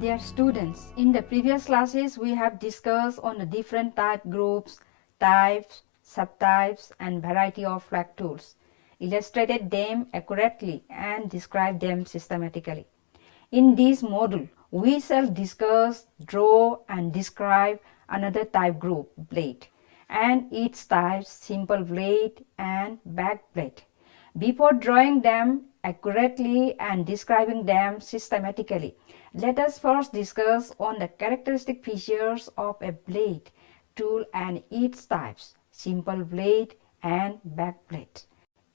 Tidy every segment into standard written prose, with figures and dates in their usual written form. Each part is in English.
Dear students, in the previous classes we have discussed on the different type groups, types, subtypes and variety of flag tools, illustrated them accurately and described them systematically. In this module, we shall discuss, draw and describe another type group, blade, and its types, simple blade and back blade. Before drawing them accurately and describing them systematically, let us first discuss on the characteristic features of a blade tool and its types, simple blade and back blade.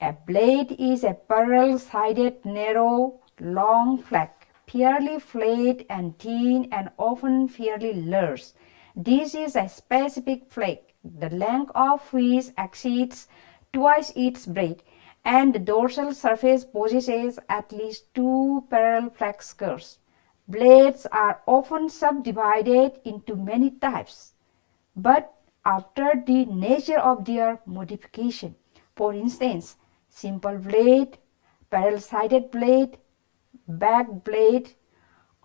A blade is a parallel-sided, narrow, long flag, fairly flat and thin and often fairly large. This is a specific flag, the length of which exceeds twice its breadth, and the dorsal surface possesses at least two parallel flag skirts. Blades are often subdivided into many types, but after the nature of their modification. For instance, simple blade, parallel-sided blade, back blade,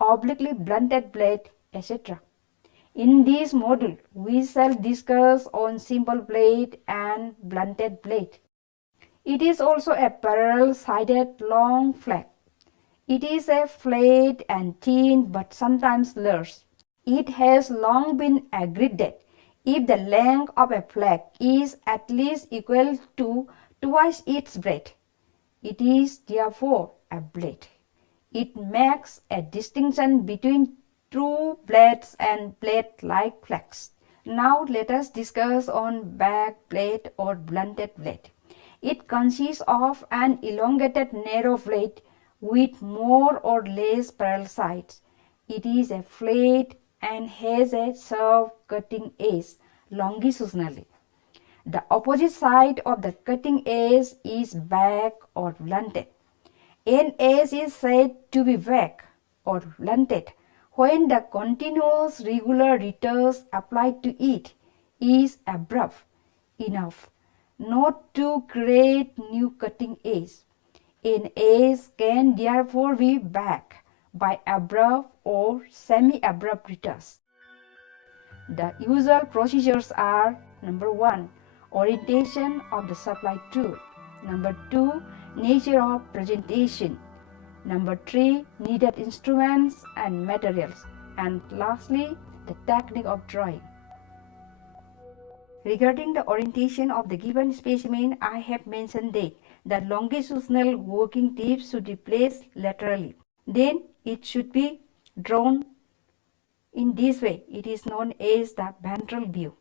obliquely blunted blade, etc. In this module, we shall discuss on simple blade and blunted blade. It is also a parallel-sided long flag. It is a flat and thin but sometimes large. It has long been agreed that if the length of a flag is at least equal to twice its breadth, it is therefore a blade. It makes a distinction between true blades and blade-like flags. Now let us discuss on back blade or blunted blade. It consists of an elongated narrow blade with more or less parallel sides. It is a flat and has a sharp cutting edge longitudinally. The opposite side of the cutting edge is back or blunted. An edge is said to be back or blunted when the continuous regular retouch applied to it is abrupt enough not to create new cutting edge. An edge can therefore be back by abrupt or semi-abrupt retouch. The usual procedures are: number 1, orientation of the supply tool; number 2, nature of presentation; number 3, needed instruments and materials; and lastly, the technique of drawing. Regarding the orientation of the given specimen, I have mentioned that the longitudinal working tip should be placed laterally. Then it should be drawn in this way. It is known as the ventral view.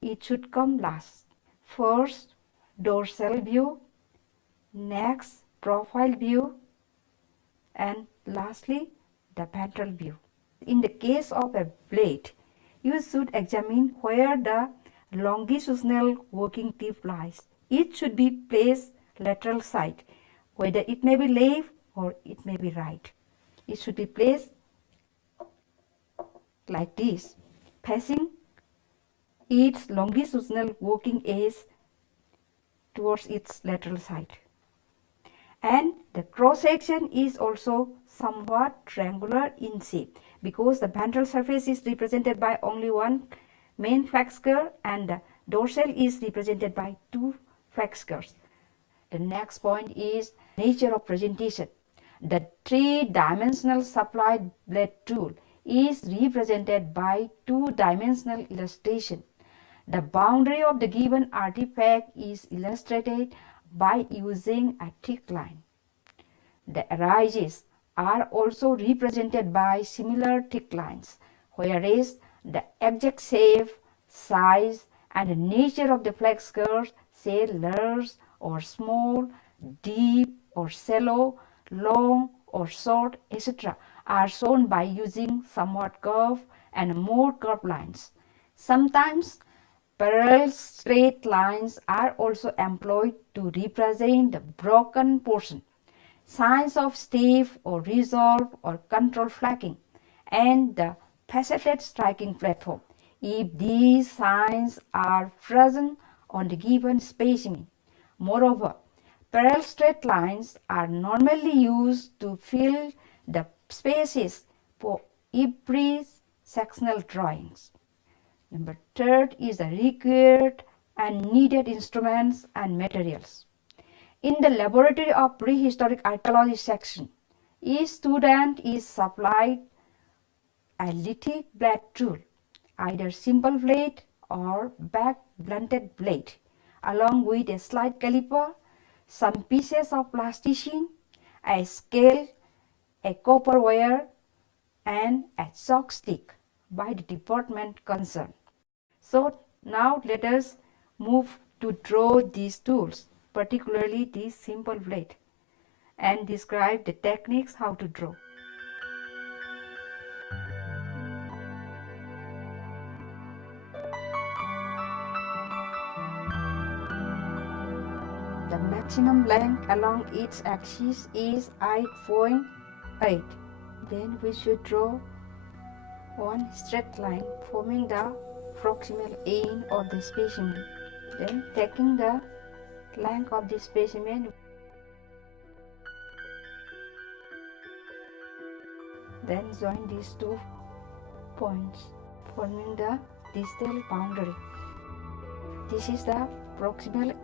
It should come last. First, dorsal view, next, profile view, and lastly, the ventral view. In the case of a blade, you should examine where the longitudinal working tip lies. It should be placed lateral side, whether it may be left or it may be right. It should be placed like this, facing its longitudinal working edge towards its lateral side. And the cross section is also somewhat triangular in shape, because the ventral surface is represented by only one main flag skirt and the dorsal is represented by two flag skirts. The next point is nature of presentation. The three-dimensional supplied blade tool is represented by two-dimensional illustration. The boundary of the given artifact is illustrated by using a thick line. The edges are also represented by similar thick lines, whereas the exact shape, size, and the nature of the flag skirts, say large or small, deep or shallow, long or short, etc., are shown by using somewhat curved and more curved lines. Sometimes parallel straight lines are also employed to represent the broken portion, signs of stiff or resolve or control flagging, and the faceted striking platform, if these signs are present on the given specimen. Moreover, parallel straight lines are normally used to fill the spaces for every sectional drawings. Number third is the required and needed instruments and materials. In the laboratory of prehistoric archaeology section, each student is supplied a lithic blade tool, either simple blade or back blunted blade, along with a slide caliper, some pieces of plasticine, a scale, a copper wire, and a chalk stick by the department concerned. So now let us move to draw these tools, particularly this simple blade, and describe the techniques how to draw. The maximum length along its axis is 8.8. Then we should draw one straight line forming the proximal end of the specimen. Then taking the length of the specimen, then join these 2 points forming the distal boundary. This is the proximal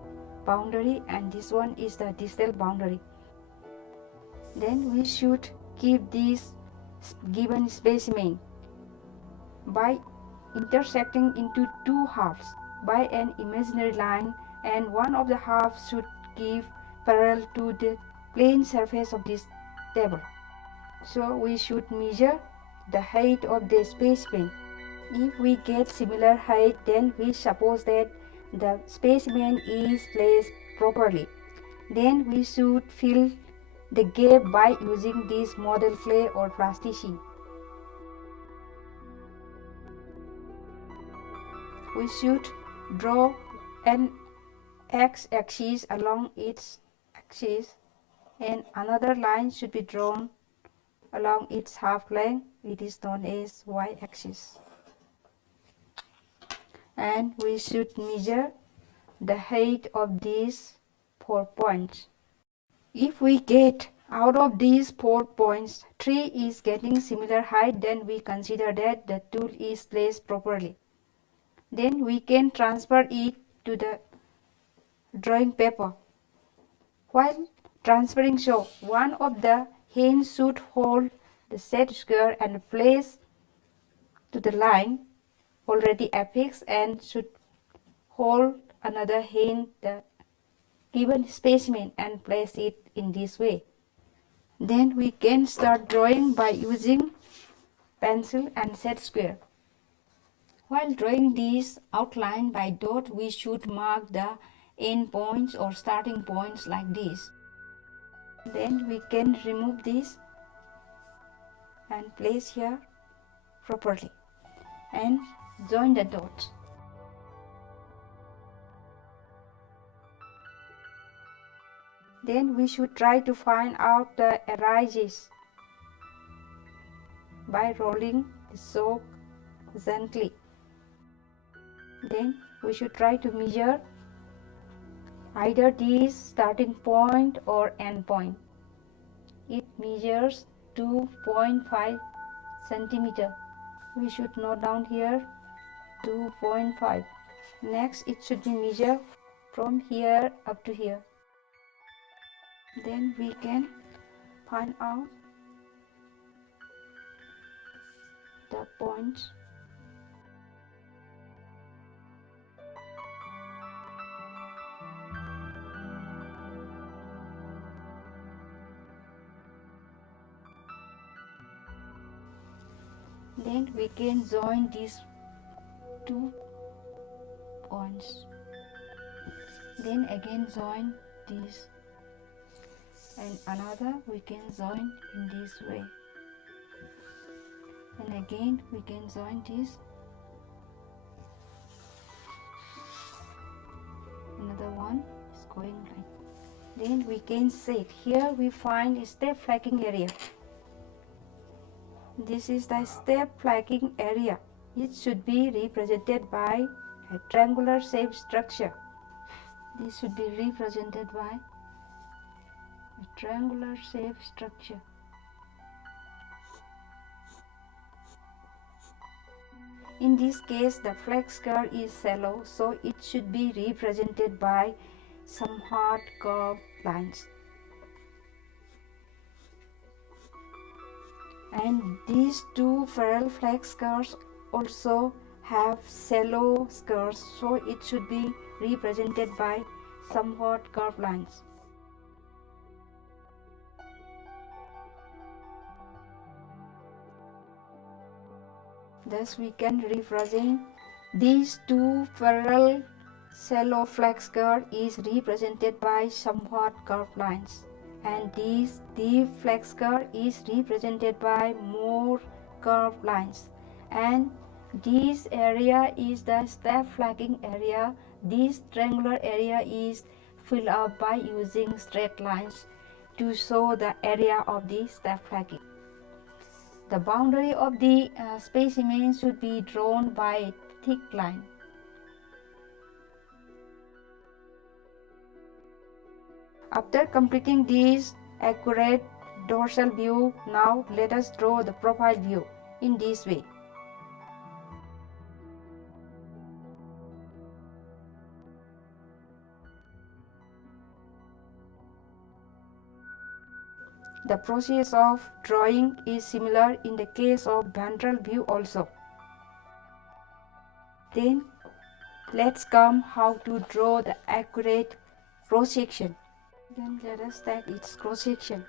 boundary and this one is the distal boundary. Then we should keep this given specimen by intersecting into 2 halves by an imaginary line, and one of the halves should give parallel to the plane surface of this table. So we should measure the height of the specimen. If we get similar height, then we suppose that the specimen is placed properly. Then we should fill the gap by using this model clay or plasticine. We should draw an x-axis along its axis, and another line should be drawn along its half length. It is known as y-axis. And we should measure the height of these 4 points. If we get out of these 4 points 3 is getting similar height, then we consider that the tool is placed properly. Then we can transfer it to the drawing paper. While transferring, so one of the hands should hold the set square and place to the line already affixed, and should hold another hand the given specimen and place it in this way. Then we can start drawing by using pencil and set square. While drawing this outline by dot, we should mark the end points or starting points like this. Then we can remove this and place here properly and join the dots. Then we should try to find out the edges by rolling the chalk gently. Then we should try to measure either this starting point or end point. It measures 2.5 centimeter. We should note down here 2.5. Next, it should be measured from here up to here. Then we can find out the points. Then we can join these 2 points. Then again join this, and another we can join in this way, and again we can join this, another one is going like. Then we can set. Here we find a step flagging area. This is the step flagging area. It should be represented by a triangular shaped structure. This should be represented by a triangular shaped structure. In this case, the flex curve is shallow, so it should be represented by somewhat curved lines. And these two parallel flex curves also have shallow curves, so it should be represented by somewhat curved lines. Thus we can represent these two parallel shallow flex curve is represented by somewhat curved lines, and this deep flex curve is represented by more curved lines, and this area is the step flagging area. This triangular area is filled up by using straight lines to show the area of the step flagging. The boundary of the specimen should be drawn by a thick line. After completing this accurate dorsal view, now let us draw the profile view in this way. The process of drawing is similar in the case of ventral view also. Then let's come how to draw the accurate cross section. Then let us take its cross section.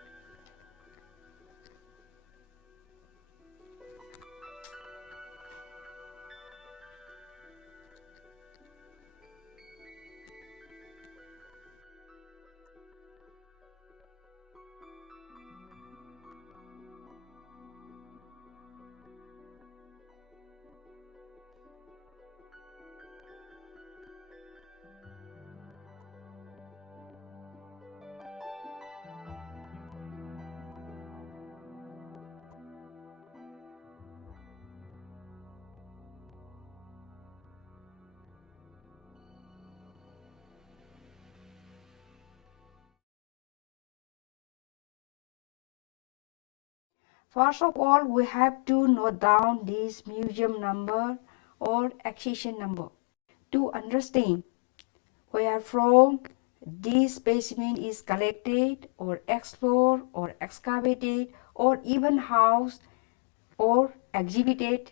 First of all, we have to note down this museum number or accession number to understand where from this specimen is collected or explored or excavated or even housed or exhibited.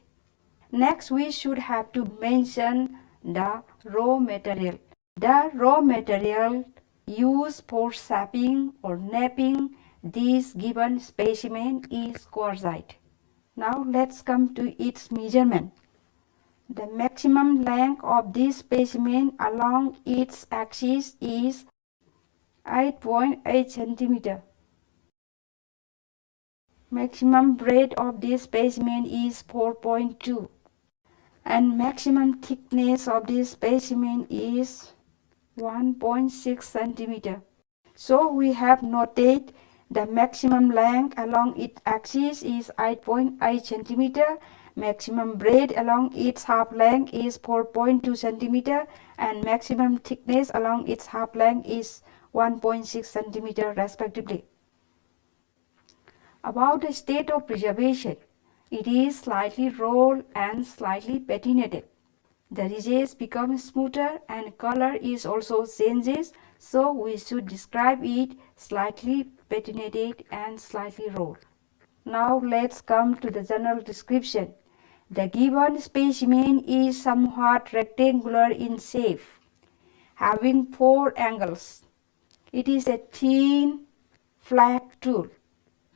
Next, we should have to mention the raw material. The raw material used for shaping or napping this given specimen is quartzite. Now let's come to its measurement. The maximum length of this specimen along its axis is 8.8 cm. Maximum breadth of this specimen is 4.2, and maximum thickness of this specimen is 1.6 cm. So we have noted the maximum length along its axis is 8.8 cm, maximum breadth along its half length is 4.2 cm, and maximum thickness along its half length is 1.6 cm respectively. About the state of preservation, it is slightly rolled and slightly patinated. The ridges become smoother and color is also changes, so we should describe it slightly patinated and slightly rolled. Now let's come to the general description. The given specimen is somewhat rectangular in shape, having 4 angles. It is a thin, flat tool.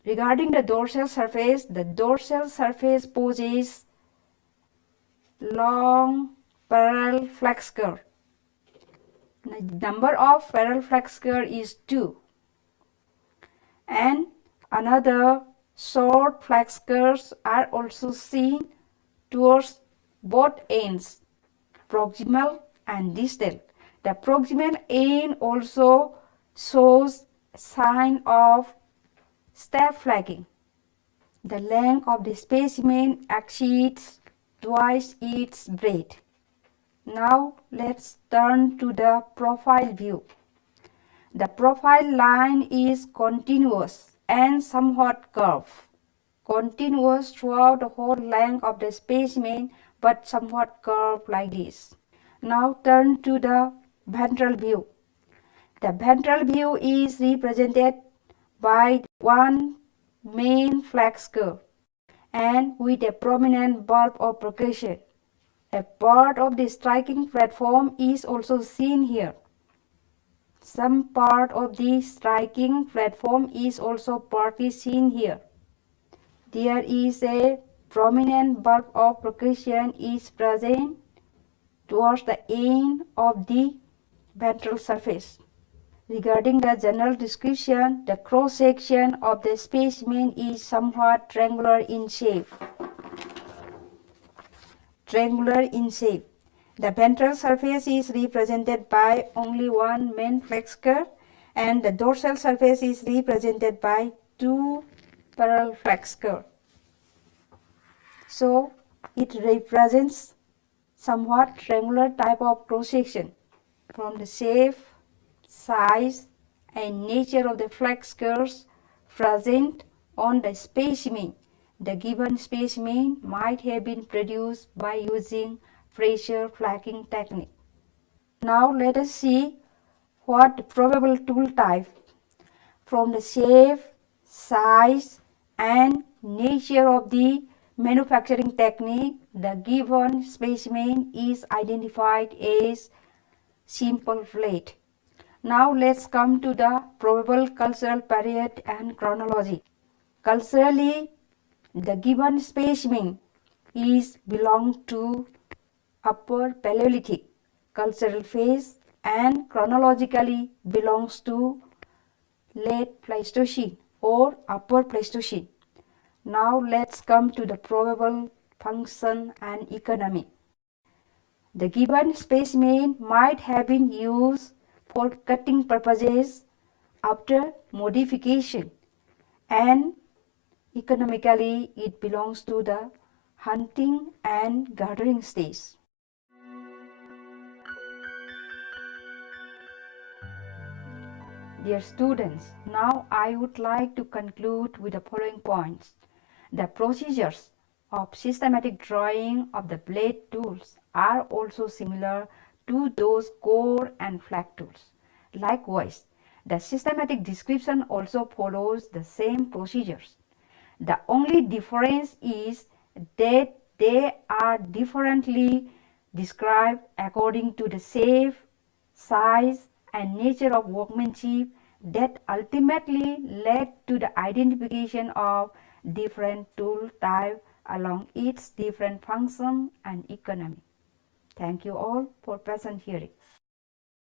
Regarding the dorsal surface possesses long parallel flex curve. The number of parallel flex curve is 2. And another short flex curves are also seen towards both ends, proximal and distal. The proximal end also shows sign of step flagging. The length of the specimen exceeds twice its breadth. Now let's turn to the profile view. The profile line is continuous and somewhat curved, continuous throughout the whole length of the specimen, but somewhat curved like this. Now turn to the ventral view. The ventral view is represented by one main flex curve and with a prominent bulb of percussion. A part of the striking platform is also seen here. Some part of the striking platform is also partly seen here. There is a prominent bulb of percussion is present towards the end of the ventral surface. Regarding the general description, the cross-section of the specimen is somewhat triangular in shape. The ventral surface is represented by only one main flex curve, and the dorsal surface is represented by two parallel flex curves. So it represents somewhat triangular type of cross-section. From the shape, size, and nature of the flex curves present on the specimen, the given specimen might have been produced by using pressure flaking technique. Now let us see what probable tool type. From the shape, size, and nature of the manufacturing technique, the given specimen is identified as simple flat. Now let's come to the probable cultural period and chronology. Culturally, the given specimen is belong to Upper Paleolithic cultural phase and chronologically belongs to Late Pleistocene or Upper Pleistocene. Now let's come to the probable function and economy. The given specimen might have been used for cutting purposes after modification, and economically it belongs to the hunting and gathering stage. Dear students, now I would like to conclude with the following points. The procedures of systematic drawing of the blade tools are also similar to those core and flag tools. Likewise, the systematic description also follows the same procedures. The only difference is that they are differently described according to the shape, size, and nature of workmanship that ultimately led to the identification of different tool type along its different function and economy. Thank you all for patient hearing.